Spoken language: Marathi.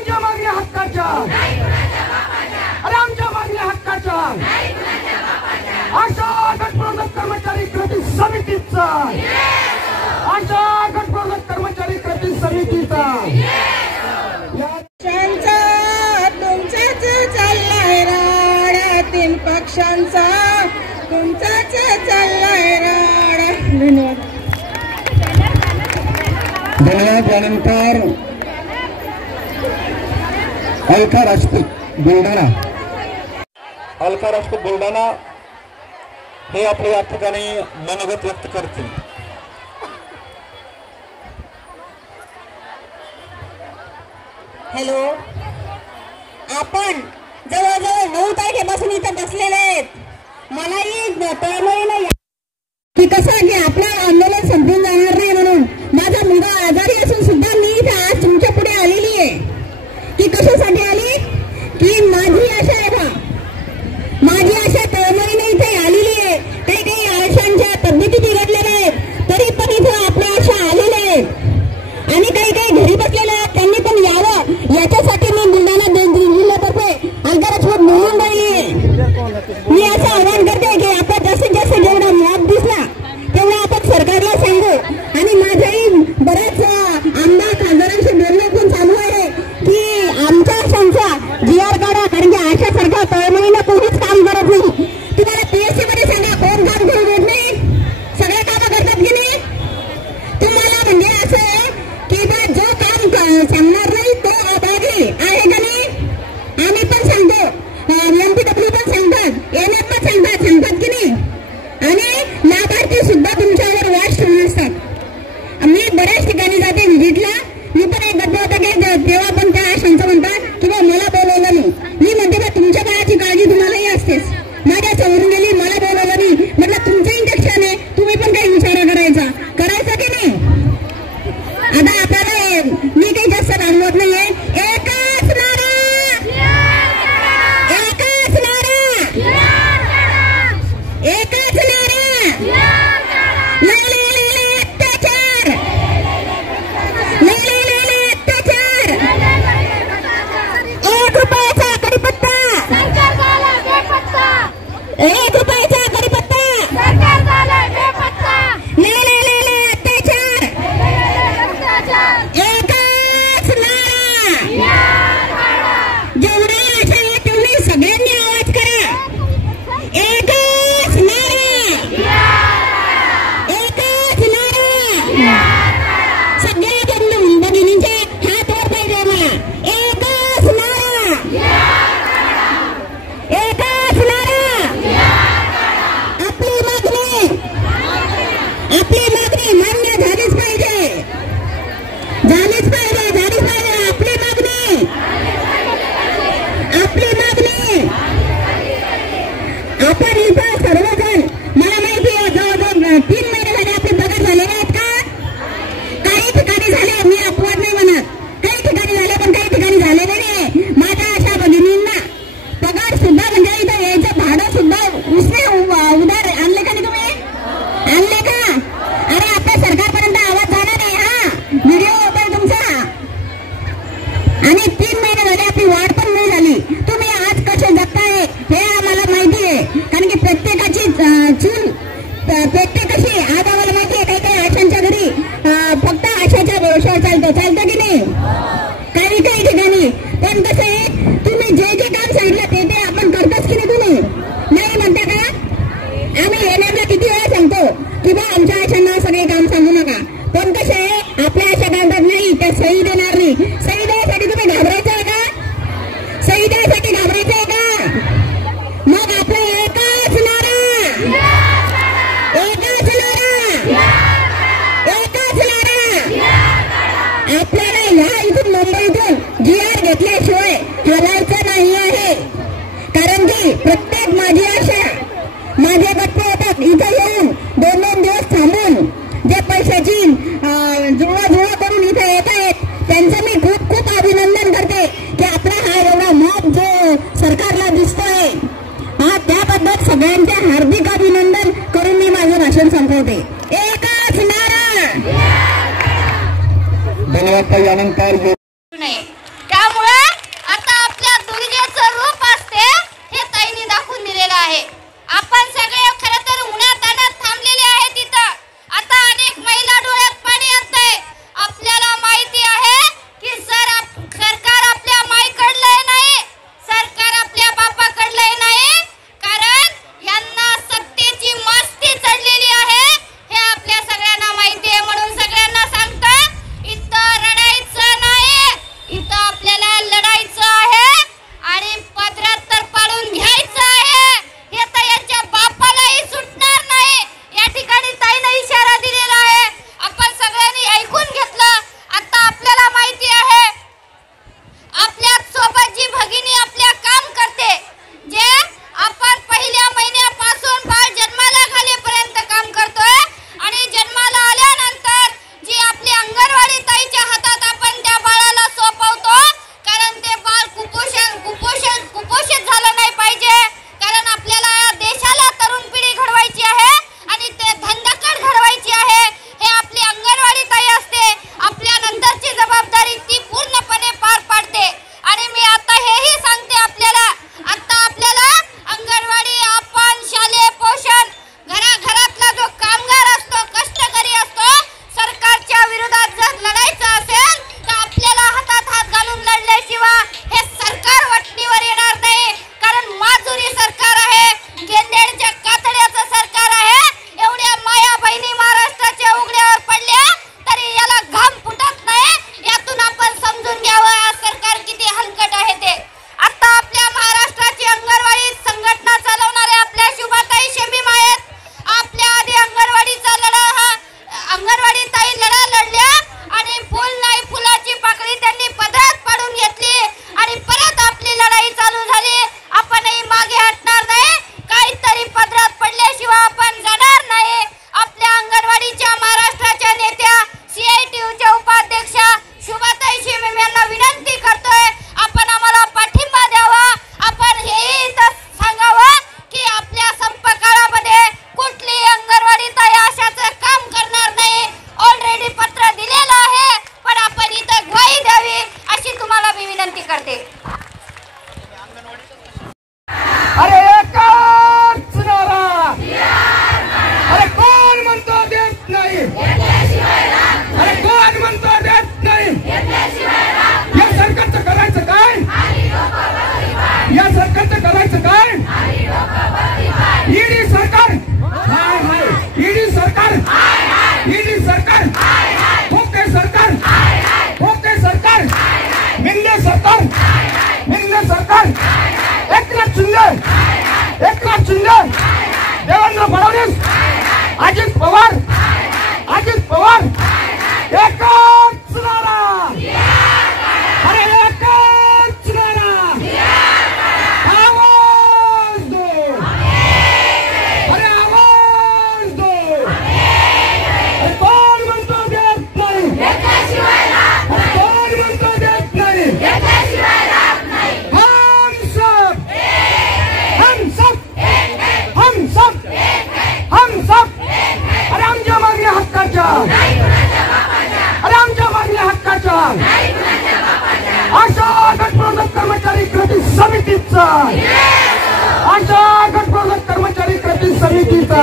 आमच्या मागण्या हक्काच्या, अरे आमच्या मागण्या हक्काच्या अशा गटप्रवर्तक कर्मचारी कृती समितीचा, अशा गटप्रवर्तक कर्मचारी कृती समितीचा तुमचाच चाललाय राडा, तीन पक्षांचा तुमचाच चाललाय राडा. धन्यवाद. त्यानंतर अलका राजपूत बुलढाणा. अलका राजपूत बुलढाणा हे आपले या ठिकाणी मनोगत व्यक्त करतील. हॅलो, आपण जवळजवळ 9 तारखेपासून इथं बसलेले आहेत. मलाही तळमळी नाही की कसं की आपलं आंदोलन संपून जाणार नाही म्हणून. माझा मुलगा आजारी असून सुद्धा मी इथे आज तुमच्या पुढे आलेली आहे. की कशासाठी आली? की माझी आशा आहे बा, माझी आशा तळमळीने इथे आलेली आहे. काही काही आशांच्या पद्धती बिघडलेल्या आहेत, तरी पण इथे आपल्या आशा आलेल्या आहेत. आणि काही काही घरी बसलेले आहेत, त्यांनी पण यावं याच्यासाठी मी बुलढाणा जिल्ह्यातर्फे अलका राजपूत बोलून राहिली आहे. मी असं आवाहन करते की आपण जास्तीत जास्त जेवढा मॉब दिसला तेवढा आपण सरकारला सांगू. आणि माझ्याही बऱ्याच आमदार खासदारांशी बोलणं पण चालू आहे की आमच्या संस्था GR काढा, कारण की आशा सरकार तळमळीनं कोणीच काम करत नाही. तुम्हाला PSC मध्ये सांगा कोण काम करू देत नाही? सगळे कामं करतात की नाही? तुम्हाला म्हणजे असं आहे की बा जो काम सांगणार नाही तो अभागी आहे का नाही? आम्ही पण सांगतो, MPW पण सांगतात, NF पण सांगतात की नाही? आणि लाभार्थी सुद्धा तुमच्यावर वाश ठेवून असतात. मी बऱ्याच ठिकाणी जाते व्हिजिटला. मी पण एक गप्पा होता की तेव्हा पण त्या आशांचं म्हणतात की बा मला बोलवलं नाही. मी म्हणते बा तुमच्या बाळाची काळजी तुम्हालाही असतेच. माझ्या समोरून गेली, मला बोलवलं नाही. म्हटलं तुमचं इंजेक्शन आहे, तुम्ही पण काही विचार करायचा की नाही? आता आपल्याला मी काही जास्त लांबवत नाहीये. एकच नारा, एकच नारा, एकच नारा. अत्याचार, अत्याचार. 1 रुपयाचा कडीपत्ता, 1 रुपयाचा कडीपत्ता. एकच नारा. जेवढे आशा आहे तेवढे सगळ्यांनी आवाज करा. एकच नारा, एकच नारा. सगळ्या भगिनींचे हात वर पाहिजे मला. एकच नारा, एकच नारा. आपली मागणी मान्य झालीच पाहिजे, झालीच पाहिजे, झालीच पाहिजे. आपली मागणी, आपली मागणी. आपण इथं सर्वजण, मला माहिती आहे जवळजवळ 3 महिने झाले आपले पगार झालेले आहेत का? काही ठिकाणी झाले, मी अपवाद नाही म्हणत. काही ठिकाणी झाले पण काही ठिकाणी झालेले नाही. माझ्या अशा भगिनींना पगार सुद्धा म्हणजे इथं यायचं भाडं सुद्धा उसने उधार आणले का नाही? तुम्ही आणले का? अरे आपल्या सरकारपर्यंत आवाज झाला नाही. हा व्हिडिओ होता तुमचा. आणि 3 महिने झाले आपली वाढ पण नाही झाली. तुम्ही आज कसे जगताय हे आम्हाला माहिती आहे, कारण की प्रत्येकाची चूल पेटते कशी आज आम्हाला माहिती आहे. काही काही आशांच्या घरी फक्त आशाच्या व्यवसाय चालतं की नाही? काही काही ठिकाणी. पण कसं आहे, तुम्ही जे जे काम सांगितलं ते आपण करतोच की नाही? तुम्ही नाही म्हणता का? आम्ही NMला किती वेळा सांगतो की बा आमच्या आशांना सगळे काम सांगू नका. पण कसं आहे, आपल्या आशा काढतात नाही, त्या सही देणार नाही. सही द्यायसाठी तुम्ही घाबरायचं आहे का? सही द्यायसाठी घाबरायचं आहे का? मग आपलं एकच नारा, एकच नारा, एकच नारा. आपल्याला ह्या इथून मुंबईतून GR घेतल्याशिवाय हलायचं नाही आहे. कारण की प्रत्येक माझी आशा, माझे गप्पे होतात इथं येऊन 2-2 दिवस थांबून जे पैशाची जुळवाजुळव करून इथे येत आहेत त्यांचं मी खूप खूप अभिनंदन करते की आपला हा एवढा मॉब जो सरकारला दिसतोय, हा त्याबद्दल सगळ्यांचे हार्दिक अभिनंदन करून मी माझं भाषण संपवते. एकच नारा. धन्यवाद. यानंतर त्यामुळे करते. अरे एकच नारा. अरे कोण म्हणतो देत नाही. अरे कोण म्हणतो देत नाही. या सरकारचं करायचं काय. या सरकारचं करायचं काय. ईडी सरकार हाय हाय. ईडी सरकार ईडी सरकार. खोके सरकार खोके सरकार. मिल्ले सरकार मिल्ले सरकार. एकनाथ शिंदे एकनाथ शिंदे. देवेंद्र फडणवीस. अजित पवार अजित पवार. एकच नारा. अरे एकच नारा. आवाज दो. अरे आवाज दो. अरे कोण म्हणतो देत नाही. अरे कोण म्हणतो देत नाही. हम सब अरे आमच्या मागण्या हक्काच्या. अरे आमच्या मागण्या हक्काच्या. अशा गटप्रवर्तक कर्मचारी कृती समितीचा. अशा गटप्रवर्तक कर्मचारी कृती समितीचा